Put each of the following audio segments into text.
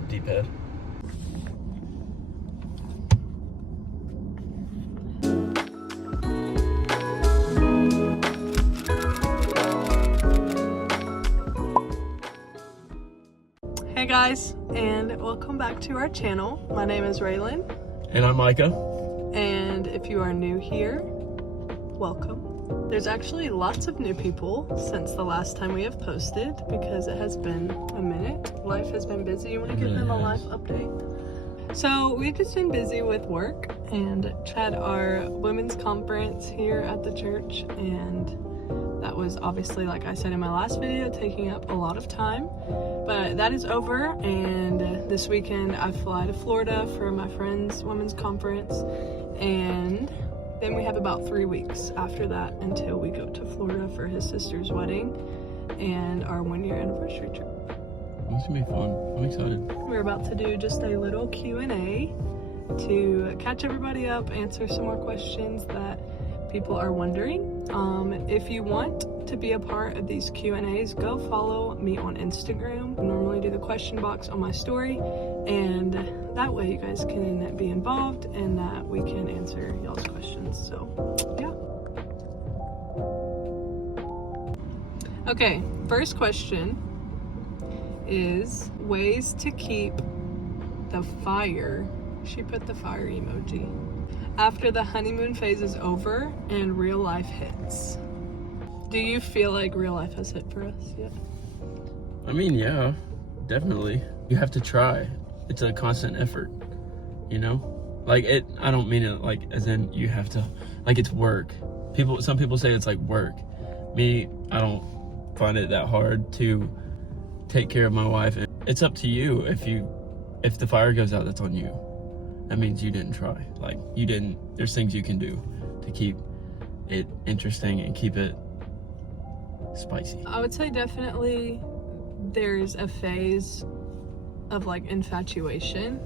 D-pad. Hey guys, and welcome back to our channel. My name is Raylan. And I'm Micah. And if you are new here, welcome. There's actually lots of new people since the last time we have posted because it has been a minute. Life has been busy. You want to give them a life update? So we've just been busy with work and had our women's conference here at the church, and that was obviously, like I said in my last video, taking up a lot of time. But that is over, and this weekend I fly to Florida for my friend's women's conference, and then we have about 3 weeks after that until we go to Florida for his sister's wedding and our 1-year anniversary trip. It's gonna be fun. I'm excited. We're about to do just a little Q&A to catch everybody up, answer some more questions that people are wondering. If you want to be a part of these Q&As, go follow me on Instagram. I normally do the question box on my story, and that way you guys can be involved and that we can answer y'all's questions. So yeah. Okay, first question is ways to keep the fire. She put the fire emoji. After the honeymoon phase is over and real life hits. Do you feel like real life has hit for us yet? I mean, yeah, definitely. You have to try. It's a constant effort, you know? Like, I don't mean it like as in you have to, like it's work. Some people say it's like work. Me, I don't find it that hard to take care of my wife. It's up to you. If the fire goes out, that's on you. That means you didn't try. Like, there's things you can do to keep it interesting and keep it spicy. I would say definitely there's a phase of like infatuation.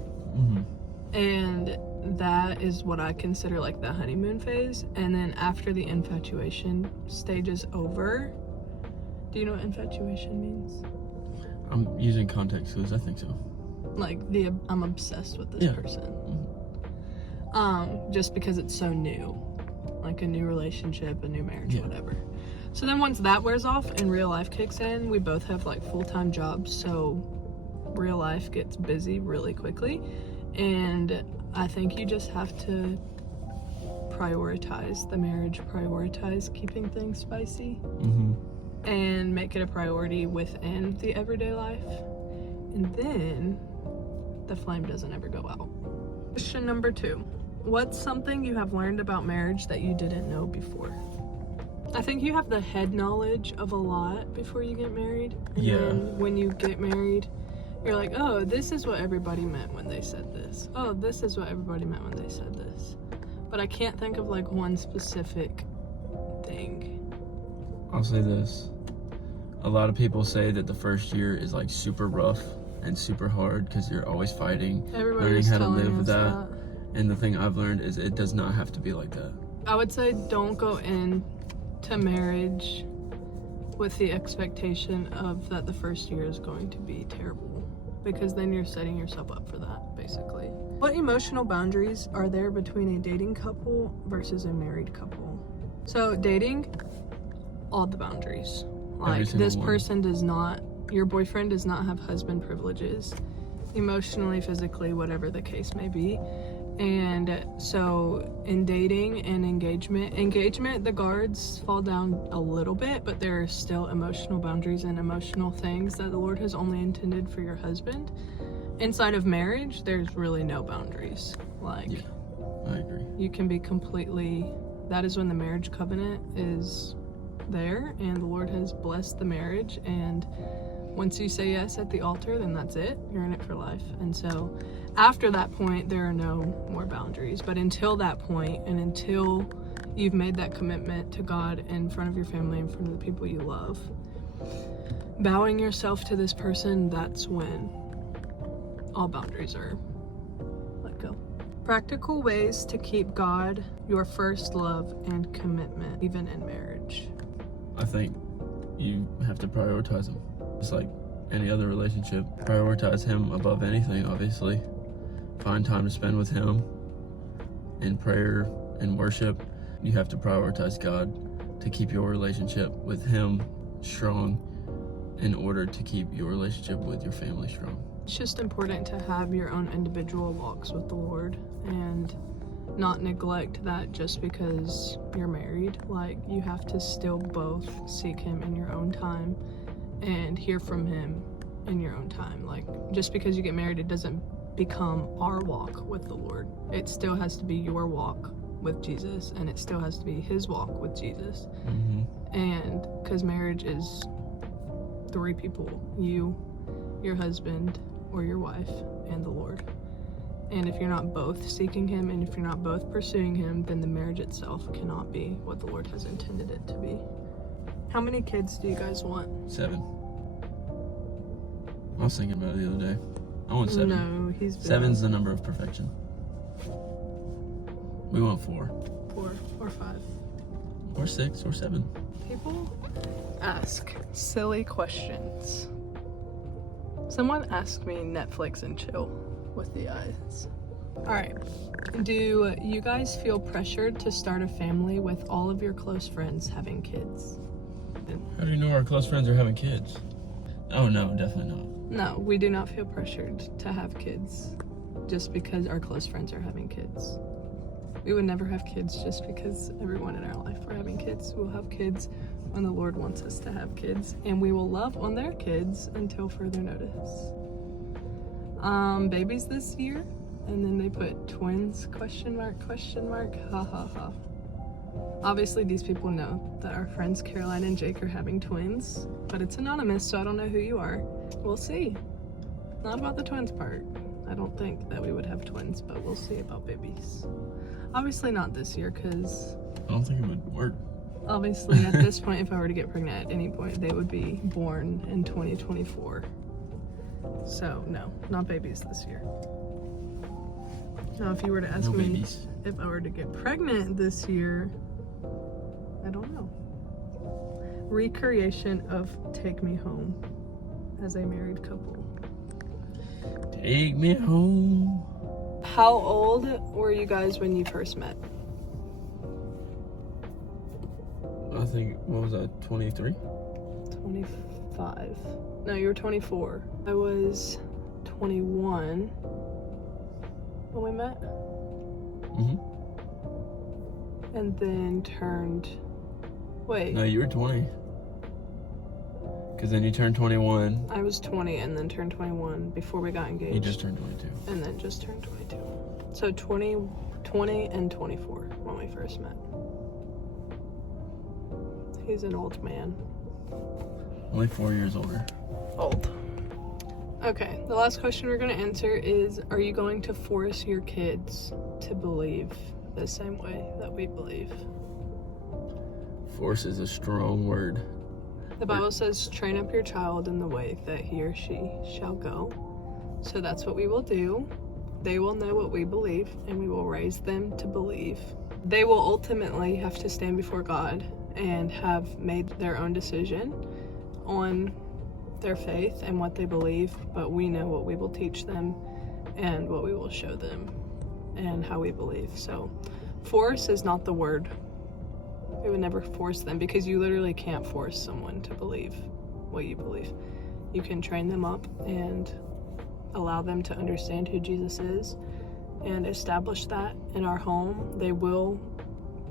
And that is what I consider like the honeymoon phase. And then after the infatuation stage is over, do you know what infatuation means? I'm using context clues. I think so. Like I'm obsessed with this person. Just because it's so new, like a new relationship, a new marriage, whatever. So then once that wears off and real life kicks in, we both have like full-time jobs, so real life gets busy really quickly, and I think you just have to prioritize the marriage, prioritize keeping things spicy, and make it a priority within the everyday life, and then the flame doesn't ever go out. Question number 2. What's something you have learned about marriage that you didn't know before? I think you have the head knowledge of a lot before you get married. And then when you get married, you're like, oh, this is what everybody meant when they said this. Oh, this is what everybody meant when they said this. But I can't think of like one specific thing. I'll say this. A lot of people say that the first year is like super rough and super hard because you're always fighting, learning how to live with that. And the thing I've learned is it does not have to be like that. I would say don't go into marriage with the expectation of that the first year is going to be terrible, because then you're setting yourself up for that, basically. What emotional boundaries are there between a dating couple versus a married couple? So dating, all the boundaries. Like this person does not, your boyfriend does not have husband privileges, emotionally, physically, whatever the case may be. And so in dating and engagement, the guards fall down a little bit, but there are still emotional boundaries and emotional things that the Lord has only intended for your husband. Inside of marriage, there's really no boundaries. Like, yeah, I agree. You can be completely, that is when the marriage covenant is there and the Lord has blessed the marriage, and once you say yes at the altar, then that's it. You're in it for life. And so after that point, there are no more boundaries. But until that point, and until you've made that commitment to God in front of your family, in front of the people you love, bowing yourself to this person, that's when all boundaries are let go. Practical ways to keep God your first love and commitment, even in marriage. I think you have to prioritize them. It's like any other relationship. Prioritize him above anything, obviously. Find time to spend with him in prayer and worship. You have to prioritize God to keep your relationship with him strong in order to keep your relationship with your family strong. It's just important to have your own individual walks with the Lord and not neglect that just because you're married. Like, you have to still both seek him in your own time and hear from him in your own time. Like, just because you get married, it doesn't become our walk with the Lord. It still has to be your walk with Jesus, and it still has to be his walk with Jesus. And because marriage is 3 people, you, your husband, or your wife, and the Lord. And if you're not both seeking him, and if you're not both pursuing him, then the marriage itself cannot be what the Lord has intended it to be. How many kids do you guys want? 7. I was thinking about it the other day. I want 7. No, he's 7's the number of perfection. We want 4. 4 or 5. Or 6 or 7. People ask silly questions. Someone asked me Netflix and chill with the eyes. Alright, do you guys feel pressured to start a family with all of your close friends having kids? How do you know our close friends are having kids? Oh no, definitely not. No, we do not feel pressured to have kids just because our close friends are having kids. We would never have kids just because everyone in our life are having kids. We'll have kids when the Lord wants us to have kids, and we will love on their kids until further notice. Babies this year, and then they put twins, question mark, ha ha ha. Obviously these people know that our friends Caroline and Jake are having twins, but it's anonymous, so I don't know who you are. We'll see. Not about the twins part. I don't think that we would have twins, but we'll see about babies. Obviously not this year, because I don't think it would work. obviously at this point, if I were to get pregnant at any point, they would be born in 2024. So no, not babies this year. Now if you were to ask No me babies. if I were to get pregnant this year, I don't know. Recreation of Take Me Home as a married couple. Take me home. How old were you guys when you first met? I think, what was that, 23? 25. No, you were 24. I was 21 when we met. And then turned... Wait. No, you were 20. Because then you turned 21. I was 20 and then turned 21 before we got engaged. You just turned 22. And then just turned 22. So 20 and 24 when we first met. He's an old man. Only 4 years older. Old. Okay, the last question we're going to answer is, are you going to force your kids to believe the same way that we believe? Force is a strong word. The Bible says, train up your child in the way that he or she shall go. So that's what we will do. They will know what we believe, and we will raise them to believe. They will ultimately have to stand before God and have made their own decision on their faith and what they believe, but we know what we will teach them and what we will show them and how we believe. So force is not the word. We would never force them, because you literally can't force someone to believe what you believe. You can train them up and allow them to understand who Jesus is and establish that in our home. They will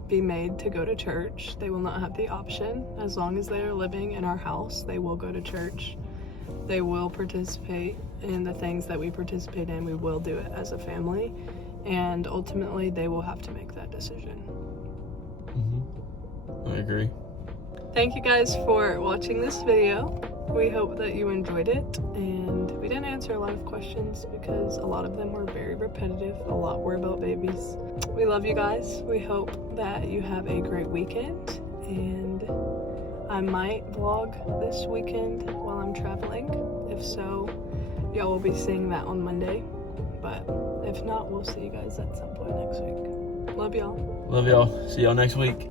be made to go to church. They will not have the option. As long as they are living in our house, they will go to church. They will participate in the things that we participate in. We will do it as a family, and ultimately they will have to make that decision. I agree. Thank you guys for watching this video. We hope that you enjoyed it, and we didn't answer a lot of questions because a lot of them were very repetitive. A lot were about babies. We love you guys. We hope that you have a great weekend, and I might vlog this weekend while I'm traveling. If so, y'all will be seeing that on Monday, but if not, we'll see you guys at some point next week. Love y'all. Love y'all. See y'all next week.